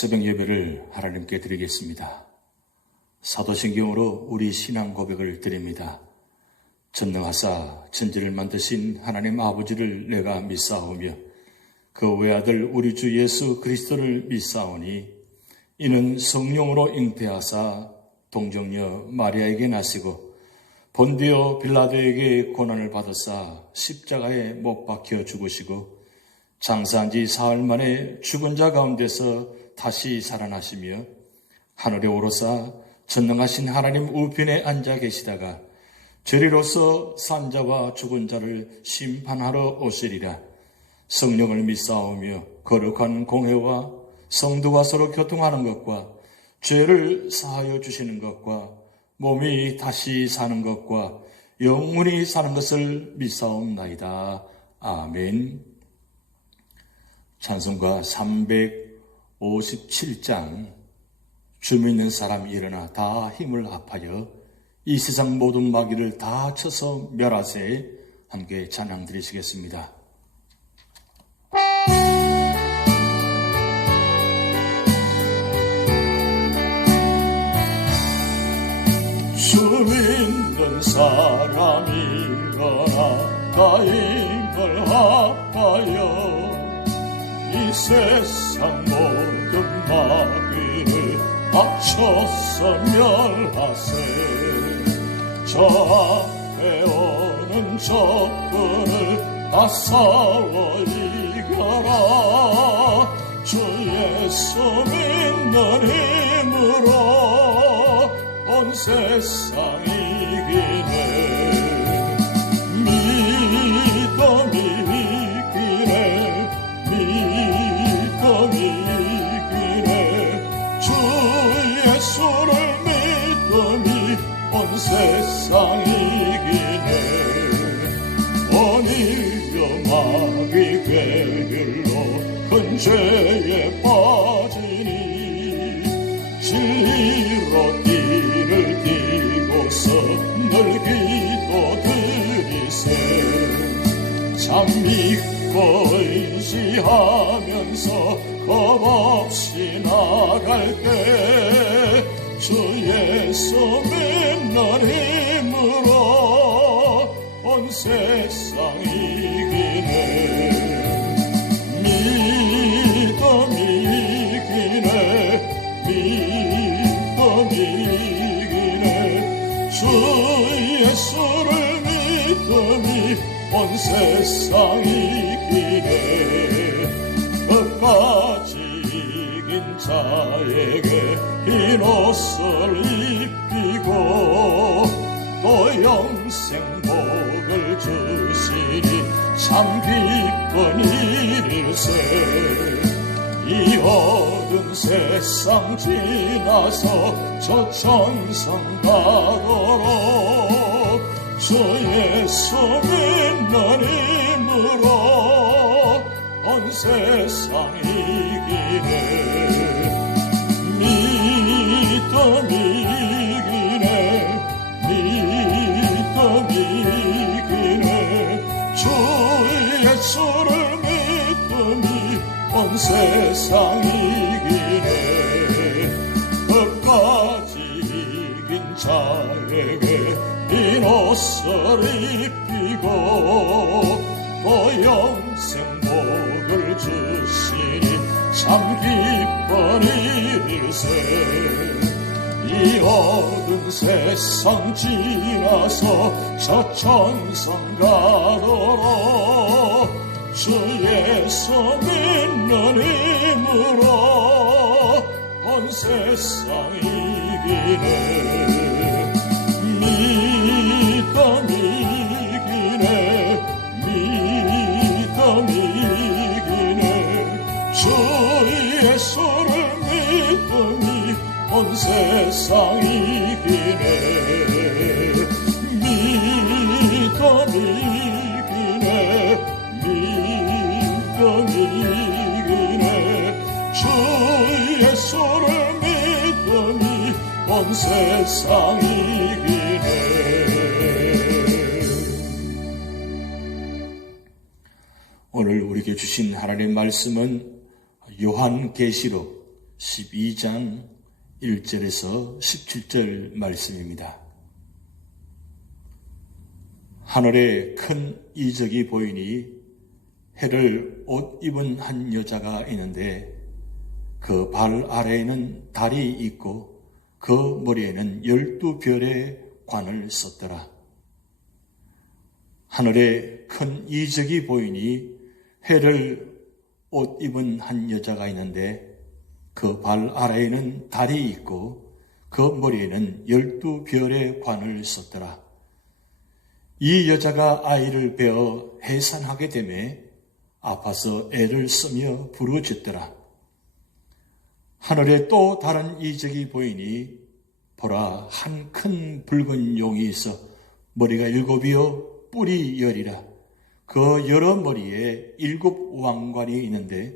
새벽 예배를 하나님께 드리겠습니다. 사도신경으로 우리 신앙 고백을 드립니다. 전능하사 천지를 만드신 하나님 아버지를 내가 믿사오며 그 외아들 우리 주 예수 그리스도를 믿사오니 이는 성령으로 잉태하사 동정녀 마리아에게 나시고 본디오 빌라도에게 고난을 받으사 십자가에 못 박혀 죽으시고 장사한 지 사흘 만에 죽은 자 가운데서 다시 살아나시며 하늘에 오르사 전능하신 하나님 우편에 앉아 계시다가 저리로서 산자와 죽은 자를 심판하러 오시리라. 성령을 믿사오며 거룩한 공회와 성도가 서로 교통하는 것과 죄를 사하여 주시는 것과 몸이 다시 사는 것과 영원히 사는 것을 믿사옵나이다. 아멘. 찬송가 357장 주 믿는 사람 일어나 다 힘을 합하여 이 세상 모든 마귀를 다 쳐서 멸하세. 함께 찬양 드리시겠습니다. 주 믿는 사람 일어나 다 힘을 합하여 이 세상 모든 마귀를 합쳐서 멸하세. 저 앞에 오는 적군을 다 싸워 이겨라. 주 예수 믿는 힘으로 온 세상 이기네. 믿음이 이기네. 주 예수를 믿음이 온 세상 이기네. 오히려 마귀 괴율로 큰 죄에 빠지니 진리로 띠를 띠고서 늘 기도드리세. 참 믿고 의지하면서 겁없이 나갈게. 주 예수 믿는 힘으로 온 세상 이기네. 믿음이 이기네. 믿음이 이기네. 주 예수를 믿음이 온 세상 이기네. 끝까지 이긴 자에게 흰 옷을 입히고 또 영생 복을 주시니 참 기쁜 일일세. 이 어두운 세상 지나서 저 천상 가도록 주 예수 믿는 힘으로 온 세상 이기네. 믿음이 이기네. 믿음이 이기네. 주 예수를 믿음이 온 세상 이기네. 끝까지 이긴 자에게 흰 옷을 입히고 또 영생 복을 주시니 참 기쁜 일일세. 이 어두운 세상 지나서 저 천상 가도록 주 예수 믿는 힘으로 온 세상 이기네. 믿음이 이기네. 믿음이 이기네. 주 예수를 믿음이 온 세상 이기네. 믿음이 이기네. 믿음이 이기네. 주 예수를 믿음이 온 세상 이기네. 오늘 우리에게 주신 하나님의 말씀은 요한계시록 12장 1절에서 17절 말씀입니다. 하늘에 큰 이적이 보이니 해를 옷 입은 한 여자가 있는데 그 발 아래에는 달이 있고 그 머리에는 12별의 관을 썼더라. 하늘에 큰 이적이 보이니 해를 옷 입은 한 여자가 있는데 그 발 아래에는 달이 있고 그 머리에는 12별의 관을 썼더라. 이 여자가 아이를 베어 해산하게 되매 아파서 애를 쓰며 부르짖더라. 하늘에 또 다른 이적이 보이니 보라, 한 큰 붉은 용이 있어 머리가 7이요 뿔이 10이라. 그 여러 머리에 7 왕관이 있는데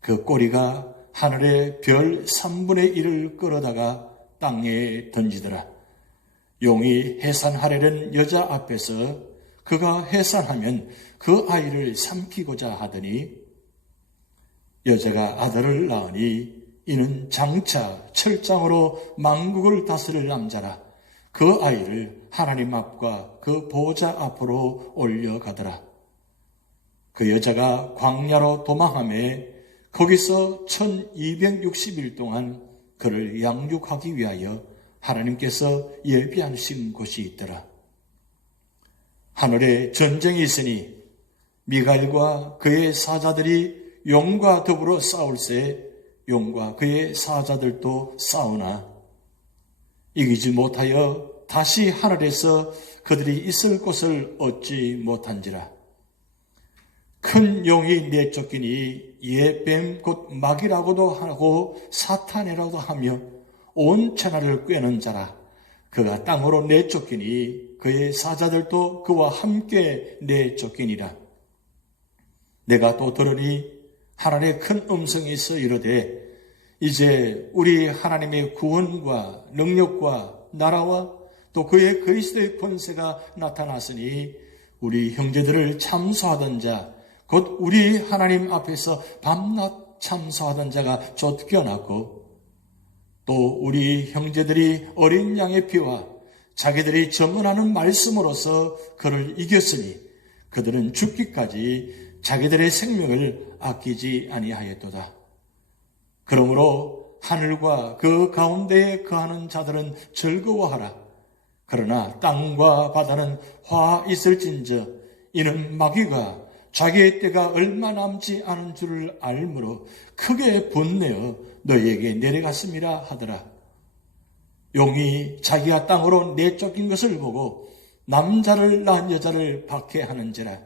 그 꼬리가 하늘의 별 3분의 1을 끌어다가 땅에 던지더라. 용이 해산하려는 여자 앞에서 그가 해산하면 그 아이를 삼키고자 하더니 여자가 아들을 낳으니 이는 장차 철장으로 만국을 다스릴 남자라. 그 아이를 하나님 앞과 그 보좌 앞으로 올려가더라. 그 여자가 광야로 도망하며 거기서 1260일 동안 그를 양육하기 위하여 하나님께서 예비하신 곳이 있더라. 하늘에 전쟁이 있으니 미가엘과 그의 사자들이 용과 더불어 싸울세 용과 그의 사자들도 싸우나 이기지 못하여 다시 하늘에서 그들이 있을 곳을 얻지 못한지라. 큰 용이 내쫓기니 예뱀 곧 마귀라고도 하고 사탄이라고도 하며 온 천하를 꿰는 자라. 그가 땅으로 내쫓기니 그의 사자들도 그와 함께 내쫓기니라. 내가 또 들으니 하늘에 큰 음성이 있어 이르되 이제 우리 하나님의 구원과 능력과 나라와 또 그의 그리스도의 권세가 나타났으니 우리 형제들을 참소하던 자 곧 우리 하나님 앞에서 밤낮 참소하던 자가 쫓겨났고 또 우리 형제들이 어린 양의 피와 자기들이 전문하는 말씀으로서 그를 이겼으니 그들은 죽기까지 자기들의 생명을 아끼지 아니하였도다. 그러므로 하늘과 그 가운데에 거하는 자들은 즐거워하라. 그러나 땅과 바다는 화 있을진저 이는 마귀가 자기의 때가 얼마 남지 않은 줄을 알므로 크게 분내어 너희에게 내려갔음이라 하더라. 용이 자기가 땅으로 내쫓긴 것을 보고 남자를 낳은 여자를 박해하는지라.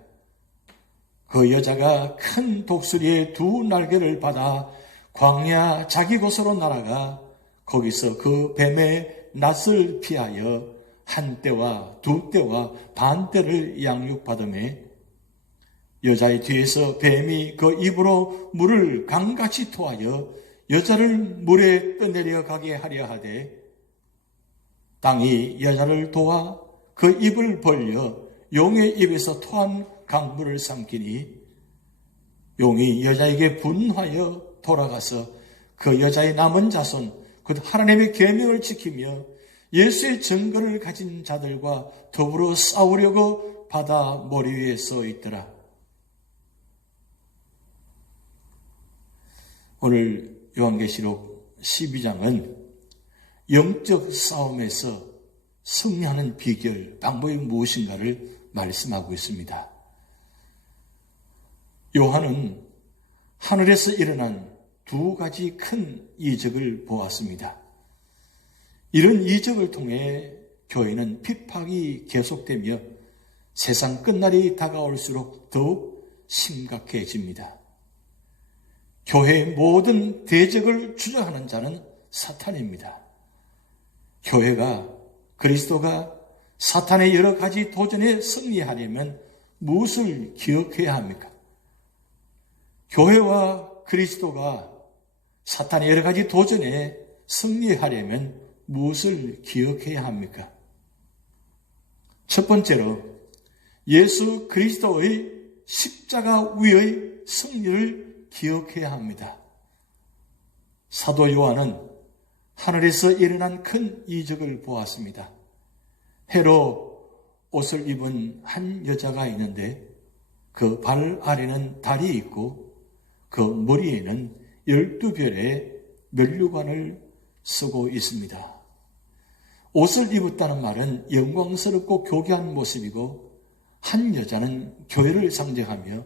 그 여자가 큰 독수리의 2 날개를 받아 광야 자기 곳으로 날아가 거기서 그 뱀의 낯을 피하여 1때와 2때와 반 때를 양육받으며 여자의 뒤에서 뱀이 그 입으로 물을 강같이 토하여 여자를 물에 떠내려 가게 하려 하되 땅이 여자를 도와 그 입을 벌려 용의 입에서 토한 강물을 삼키니 용이 여자에게 분하여 돌아가서 그 여자의 남은 자손 곧 하나님의 계명을 지키며 예수의 증거를 가진 자들과 더불어 싸우려고 바다 머리 위에 서 있더라. 오늘 요한계시록 12장은 영적 싸움에서 승리하는 비결, 방법이 무엇인가를 말씀하고 있습니다. 요한은 하늘에서 일어난 2가지 큰 이적을 보았습니다. 이런 이적을 통해 교회는 핍박이 계속되며 세상 끝날이 다가올수록 더욱 심각해집니다. 교회의 모든 대적을 주장하는 자는 사탄입니다. 교회가, 그리스도가 사탄의 여러 가지 도전에 승리하려면 무엇을 기억해야 합니까? 교회와 그리스도가 사탄의 여러 가지 도전에 승리하려면 무엇을 기억해야 합니까? 첫 번째로 예수 그리스도의 십자가 위의 승리를 기억해야 합니다. 사도 요한은 하늘에서 일어난 큰 이적을 보았습니다. 해로 옷을 입은 한 여자가 있는데 그 발 아래는 달이 있고 그 머리에는 12별의 면류관을 쓰고 있습니다. 옷을 입었다는 말은 영광스럽고 교귀한 모습이고, 한 여자는 교회를 상징하며,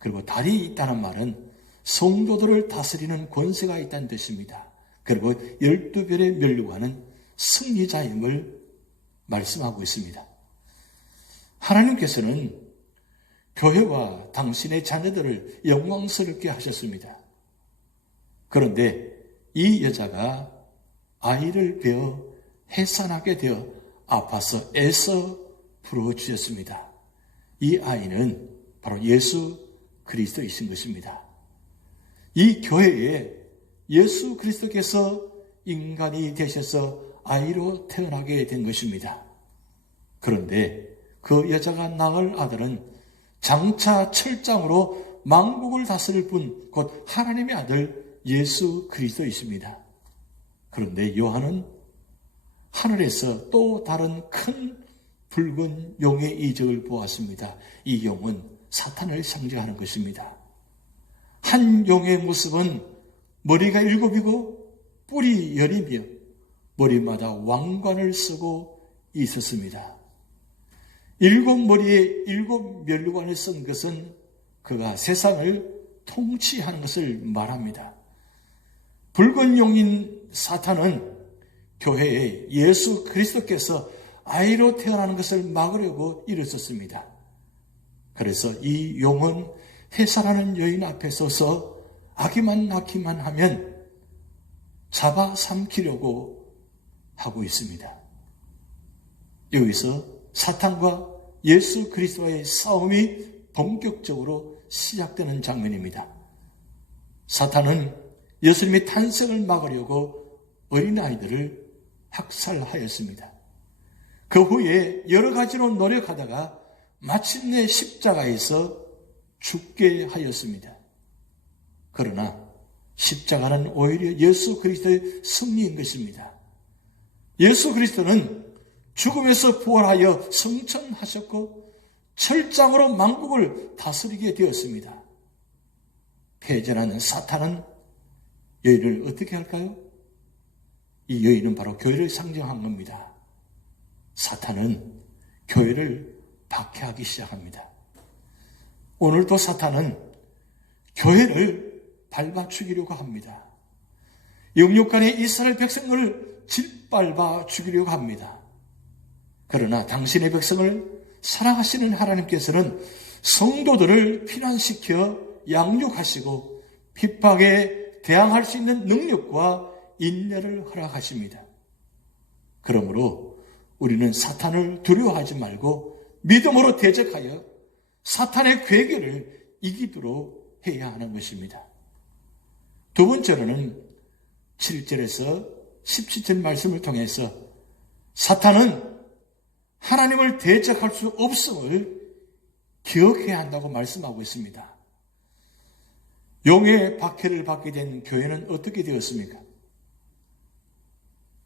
그리고 달이 있다는 말은 성도들을 다스리는 권세가 있다는 뜻입니다. 그리고 12별의 면류관은 승리자임을 말씀하고 있습니다. 하나님께서는 교회와 당신의 자녀들을 영광스럽게 하셨습니다. 그런데 이 여자가 아이를 베어 해산하게 되어 아파서 애써 부르짖었습니다. 이 아이는 바로 예수 그리스도이신 것입니다. 이 교회에 예수 그리스도께서 인간이 되셔서 아이로 태어나게 된 것입니다. 그런데 그 여자가 낳을 아들은 장차 철장으로 만국을 다스릴 분, 곧 하나님의 아들 예수 그리스도이십니다. 그런데 요한은 하늘에서 또 다른 큰 붉은 용의 이적을 보았습니다. 이 용은 사탄을 상징하는 것입니다. 한 용의 모습은 머리가 7이고 뿔이 10이며 머리마다 왕관을 쓰고 있었습니다. 7머리에 7면류관을 쓴 것은 그가 세상을 통치하는 것을 말합니다. 붉은 용인 사탄은 교회에 예수 그리스도께서 아이로 태어나는 것을 막으려고 일었었습니다. 그래서 이 용은 해산하는 여인 앞에 서서 아기만 낳기만 하면 잡아삼키려고 하고 있습니다. 여기서 사탄과 예수 그리스도와의 싸움이 본격적으로 시작되는 장면입니다. 사탄은 예수님의 탄생을 막으려고 어린아이들을 학살하였습니다. 그 후에 여러 가지로 노력하다가 마침내 십자가에서 죽게 하였습니다. 그러나 십자가는 오히려 예수 그리스도의 승리인 것입니다. 예수 그리스도는 죽음에서 부활하여 승천하셨고 철장으로 만국을 다스리게 되었습니다. 패전하는 사탄은 여인을 어떻게 할까요? 이 여인은 바로 교회를 상징한 겁니다. 사탄은 교회를 박해하기 시작합니다. 오늘도 사탄은 교회를 밟아 죽이려고 합니다. 영육간의 이스라엘 백성을 짓밟아 죽이려고 합니다. 그러나 당신의 백성을 사랑하시는 하나님께서는 성도들을 피난시켜 양육하시고 핍박에 대항할 수 있는 능력과 인내를 허락하십니다. 그러므로 우리는 사탄을 두려워하지 말고 믿음으로 대적하여 사탄의 괴계를 이기도록 해야 하는 것입니다. 두 번째로는 7절에서 17절 말씀을 통해서 사탄은 하나님을 대적할 수 없음을 기억해야 한다고 말씀하고 있습니다. 용의 박해를 받게 된 교회는 어떻게 되었습니까?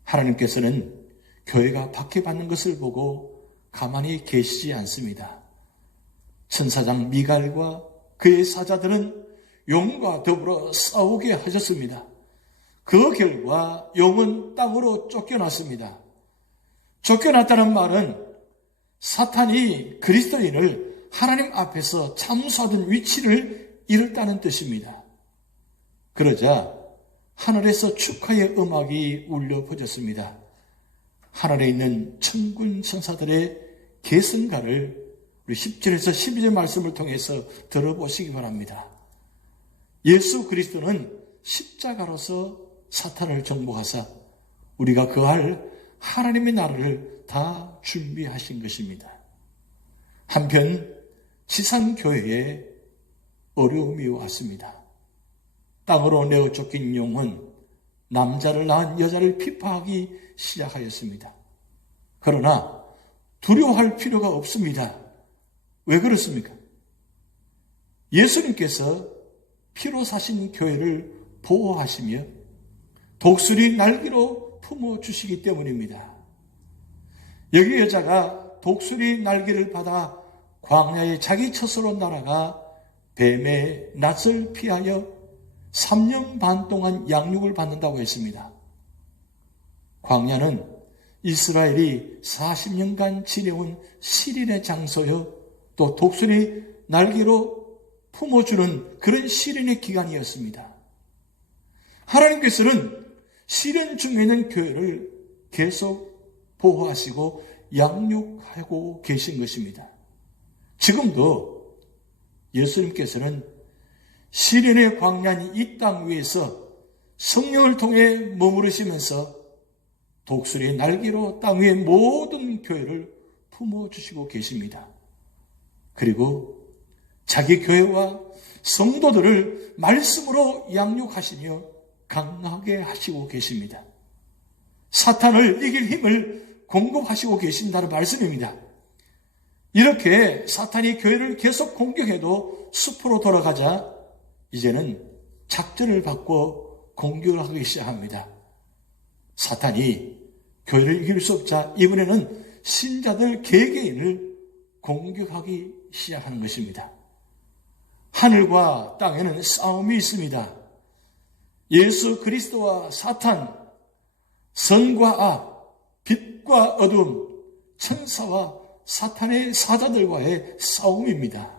하나님께서는 교회가 박해받는 것을 보고 가만히 계시지 않습니다. 천사장 미갈과 그의 사자들은 용과 더불어 싸우게 하셨습니다. 그 결과 용은 땅으로 쫓겨났습니다. 쫓겨났다는 말은 사탄이 그리스도인을 하나님 앞에서 참수하던 위치를 잃었다는 뜻입니다. 그러자 하늘에서 축하의 음악이 울려 퍼졌습니다. 하늘에 있는 천군 천사들의 계승가를 우리 10절에서 12절 말씀을 통해서 들어보시기 바랍니다. 예수 그리스도는 십자가로서 사탄을 정복하사 우리가 거할 하나님의 나라를 다 준비하신 것입니다. 한편 지상교회에 어려움이 왔습니다. 땅으로 내어 쫓긴 용은 남자를 낳은 여자를 피파하기 시작하였습니다. 그러나 두려워할 필요가 없습니다. 왜 그렇습니까? 예수님께서 피로 사신 교회를 보호하시며 독수리 날개로 품어주시기 때문입니다. 여기 여자가 독수리 날개를 받아 광야에 자기 처소로 날아가 뱀의 낯을 피하여 3년 반 동안 양육을 받는다고 했습니다. 광야는 이스라엘이 40년간 지내온 시린의 장소요, 또 독수리 날개로 품어주는 그런 시린의 기간이었습니다. 하나님께서는 시련 중에 있는 교회를 계속 보호하시고 양육하고 계신 것입니다. 지금도 예수님께서는 시련의 광야인 이 땅 위에서 성령을 통해 머무르시면서 독수리의 날개로 땅 위의 모든 교회를 품어주시고 계십니다. 그리고 자기 교회와 성도들을 말씀으로 양육하시며 강하게 하시고 계십니다. 사탄을 이길 힘을 공급하시고 계신다는 말씀입니다. 이렇게 사탄이 교회를 계속 공격해도 숲으로 돌아가자 이제는 작전을 바꿔 공격을 하기 시작합니다. 사탄이 교회를 이길 수 없자 이번에는 신자들 개개인을 공격하기 시작하는 것입니다. 하늘과 땅에는 싸움이 있습니다. 예수 그리스도와 사탄, 선과 악, 빛과 어둠, 천사와 사탄의 사자들과의 싸움입니다.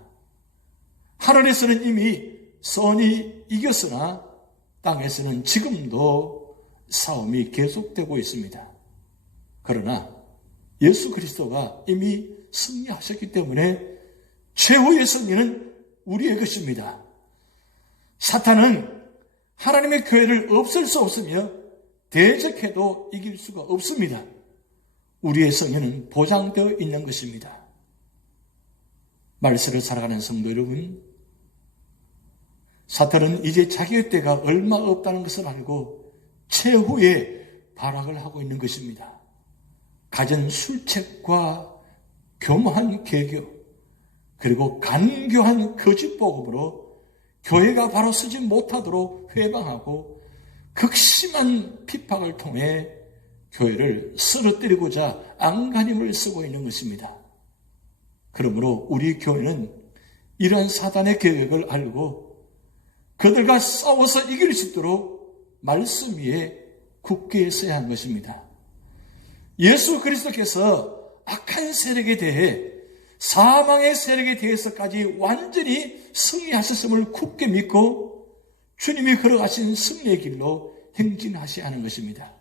하늘에서는 이미 선이 이겼으나 땅에서는 지금도 싸움이 계속되고 있습니다. 그러나 예수 그리스도가 이미 승리하셨기 때문에 최후의 승리는 우리의 것입니다. 사탄은 하나님의 교회를 없앨 수 없으며 대적해도 이길 수가 없습니다. 우리의 승리는 보장되어 있는 것입니다. 말씀을 살아가는 성도 여러분, 사탄은 이제 자기의 때가 얼마 없다는 것을 알고 최후의 발악을 하고 있는 것입니다. 갖은 술책과 교묘한 개교, 그리고 간교한 거짓 복음으로 교회가 바로 서지 못하도록 회방하고 극심한 핍박을 통해 교회를 쓰러뜨리고자 안간힘을 쓰고 있는 것입니다. 그러므로 우리 교회는 이러한 사단의 계획을 알고 그들과 싸워서 이길 수 있도록 말씀 위에 굳게 서야 하는 것입니다. 예수 그리스도께서 악한 세력에 대해 사망의 세력에 대해서까지 완전히 승리하셨음을 굳게 믿고 주님이 걸어가신 승리의 길로 행진하셔야 하는 것입니다.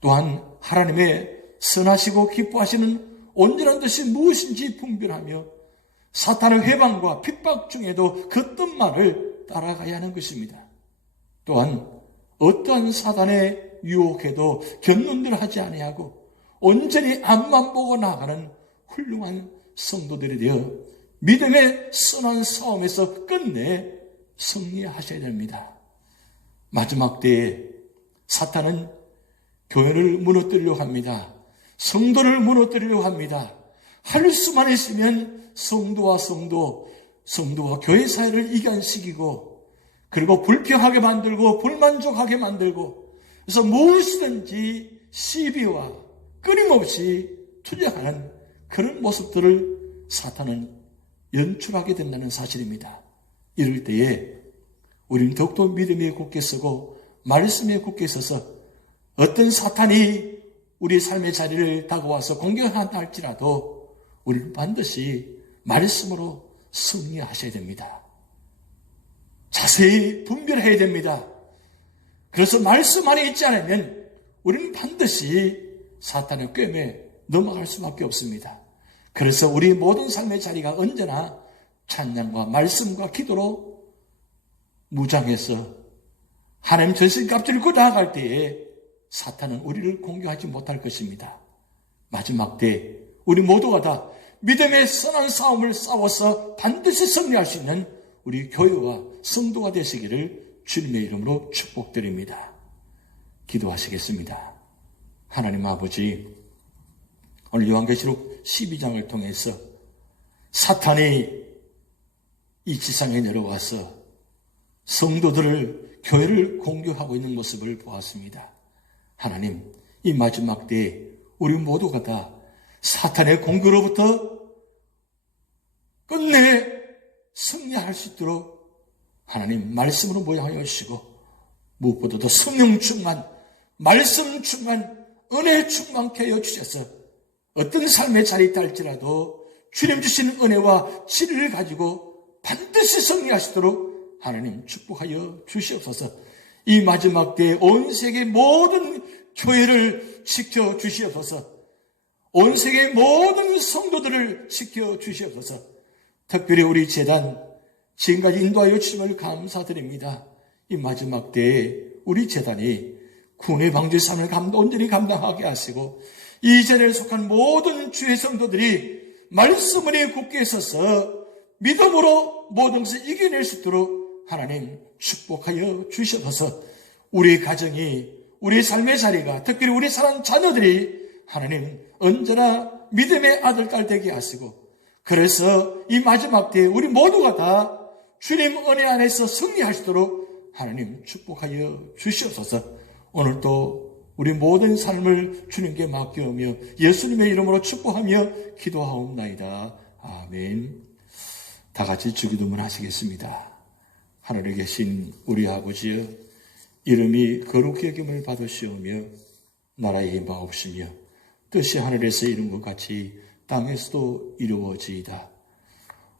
또한 하나님의 선하시고 기뻐하시는 온전한 뜻이 무엇인지 분별하며 사탄의 회방과 핍박 중에도 그 뜻만을 따라가야 하는 것입니다. 또한 어떠한 사단의 유혹에도 견눈질하지 아니하고 온전히 앞만 보고 나아가는 훌륭한 성도들이 되어 믿음의 선한 싸움에서 끝내 승리하셔야 됩니다. 마지막 때에 사탄은 교회를 무너뜨리려고 합니다. 성도를 무너뜨리려고 합니다. 할 수만 있으면 성도와 교회 사이를 이간시키고 그리고 불평하게 만들고 불만족하게 만들고 그래서 무엇이든지 시비와 끊임없이 투쟁하는 그런 모습들을 사탄은 연출하게 된다는 사실입니다. 이럴 때에 우리는 더욱더 믿음에 굳게 서고 말씀에 굳게 서서 어떤 사탄이 우리 삶의 자리를 다가와서 공격한다 할지라도 우리는 반드시 말씀으로 승리하셔야 됩니다. 자세히 분별해야 됩니다. 그래서 말씀 안에 있지 않으면 우리는 반드시 사탄의 꿰매 넘어갈 수밖에 없습니다. 그래서 우리 모든 삶의 자리가 언제나 찬양과 말씀과 기도로 무장해서 하나님 전신값 들고 나아갈 때에 사탄은 우리를 공격하지 못할 것입니다. 마지막 때 우리 모두가 다 믿음의 선한 싸움을 싸워서 반드시 승리할 수 있는 우리 교회와 성도가 되시기를 주님의 이름으로 축복드립니다. 기도하시겠습니다. 하나님 아버지, 오늘 요한계시록 12장을 통해서 사탄이 이 지상에 내려와서 성도들을, 교회를 공격하고 있는 모습을 보았습니다. 하나님, 이 마지막 때에 우리 모두가 다 사탄의 공격으로부터 끝내 승리할 수 있도록 하나님 말씀으로 모양하여 주시고, 무엇보다도 성령 충만, 말씀 충만, 은혜 충만케 하여 주셔서 어떤 삶의 자리에 있다 할지라도 주님 주신 은혜와 진리를 가지고 반드시 승리하시도록 하나님 축복하여 주시옵소서. 이 마지막 때에 온 세계 모든 교회를 지켜 주시옵소서. 온 세계 모든 성도들을 지켜 주시옵소서. 특별히 우리 재단 지금까지 인도하여 주심을 감사드립니다. 이 마지막 때에 우리 재단이 군의 방주의 삶을 온전히 감당하게 하시고, 이 자리에 속한 모든 주의 성도들이 말씀을 굳게 서서 믿음으로 모든 것을 이겨낼 수 있도록 하나님 축복하여 주셔서 우리 가정이, 우리 삶의 자리가, 특별히 우리 사랑 자녀들이 하나님 언제나 믿음의 아들, 딸 되게 하시고, 그래서 이 마지막 때에 우리 모두가 다 주님 은혜 안에서 승리하시도록 하나님 축복하여 주시옵소서. 오늘도 우리 모든 삶을 주님께 맡겨오며 예수님의 이름으로 축복하며 기도하옵나이다. 아멘. 다 같이 주기도문 하시겠습니다. 하늘에 계신 우리 아버지여, 이름이 거룩히 여김을 받으시오며 나라의 임하옵시며 뜻이 하늘에서 이룬 것 같이 땅에서도 이루어지이다.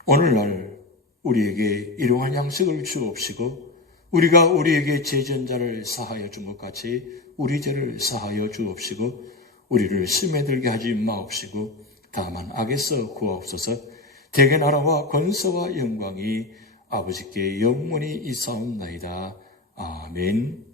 오늘날 우리에게 일용할 양식을 주옵시고, 우리가 우리에게 죄전자를 사하여 준 것 같이 우리 죄를 사하여 주옵시고, 우리를 심에 들게 하지 마옵시고 다만 악에서 구하옵소서. 대개 나라와 권세와 영광이 아버지께 영원히 있사옵나이다. 아멘.